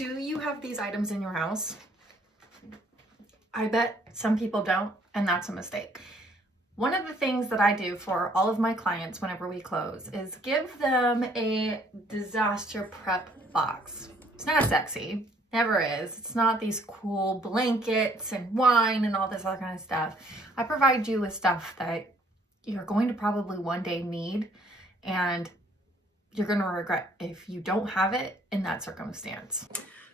Do you have these items in your house? I bet some people don't, and that's a mistake. One of the things that I do for all of my clients whenever we close is give them a disaster prep box. It's not sexy, never is. It's not these cool blankets and wine and all this other kind of stuff. I provide you with stuff that you're going to probably one day need, and you're going to regret if you don't have it in that circumstance.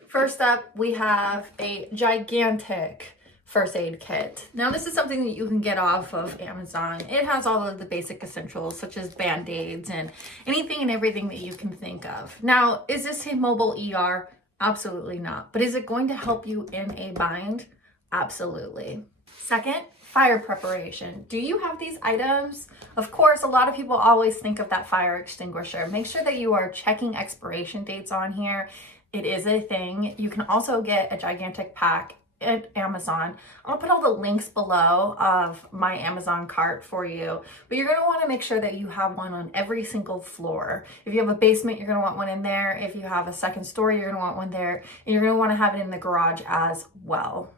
First up, we have a gigantic first aid kit. Now, this is something that you can get off of Amazon. It has all of the basic essentials such as band-aids and anything and everything that you can think of. Now, is this a mobile ER? Absolutely not. But is it going to help you in a bind? Absolutely. Second, fire preparation. Do you have these items? Of course, a lot of people always think of that fire extinguisher. Make sure that you are checking expiration dates on here. It is a thing. You can also get a gigantic pack at Amazon. I'll put all the links below of my Amazon cart for you, but you're going to want to make sure that you have one on every single floor. If you have a basement, you're going to want one in there. If you have a second story, you're going to want one there, and you're going to want to have it in the garage as well.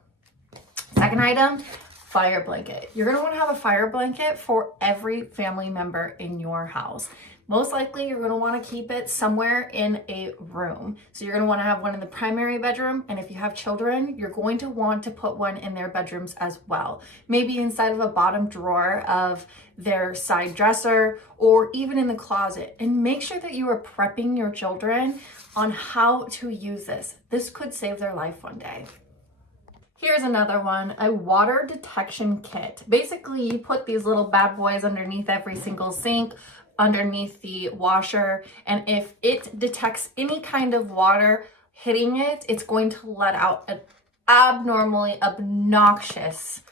Second item, fire blanket. You're going to want to have a fire blanket for every family member in your house. Most likely, you're going to want to keep it somewhere in a room. So you're going to want to have one in the primary bedroom. And if you have children, you're going to want to put one in their bedrooms as well. Maybe inside of a bottom drawer of their side dresser or even in the closet. And make sure that you are prepping your children on how to use this. This could save their life one day. Here's another one, a water detection kit. Basically, you put these little bad boys underneath every single sink, underneath the washer, and if it detects any kind of water hitting it, it's going to let out an abnormally obnoxious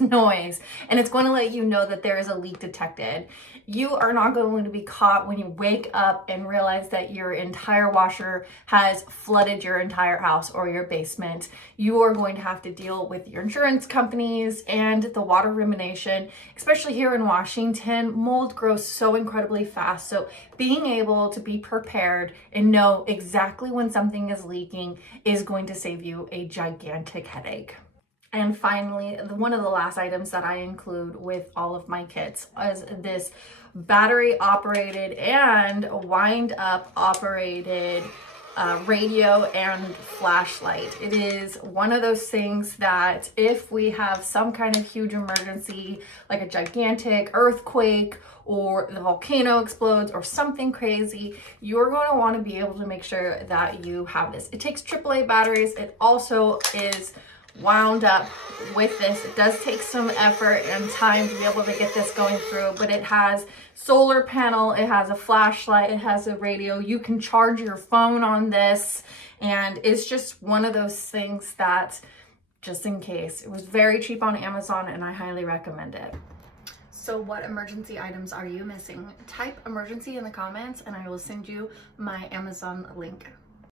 noise, and it's going to let you know that there is a leak detected. You are not going to be caught when you wake up and realize that your entire washer has flooded your entire house or your basement. You are going to have to deal with your insurance companies and the water remediation. Especially here in Washington, mold grows so incredibly fast. So being able to be prepared and know exactly when something is leaking is going to save you a gigantic headache. And finally, one of the last items that I include with all of my kits is this battery operated and wind up operated radio and flashlight. It is one of those things that if we have some kind of huge emergency, like a gigantic earthquake or the volcano explodes or something crazy, you're going to want to be able to make sure that you have this. It takes AAA batteries. It also is wound up with this. It does take some effort and time to be able to get this going through, but it has solar panel, it has a flashlight, it has a radio. You can charge your phone on this, and it's just one of those things that, just in case. It was very cheap on Amazon, and I highly recommend it. So what emergency items are you missing? Type emergency in the comments and I will send you my Amazon link.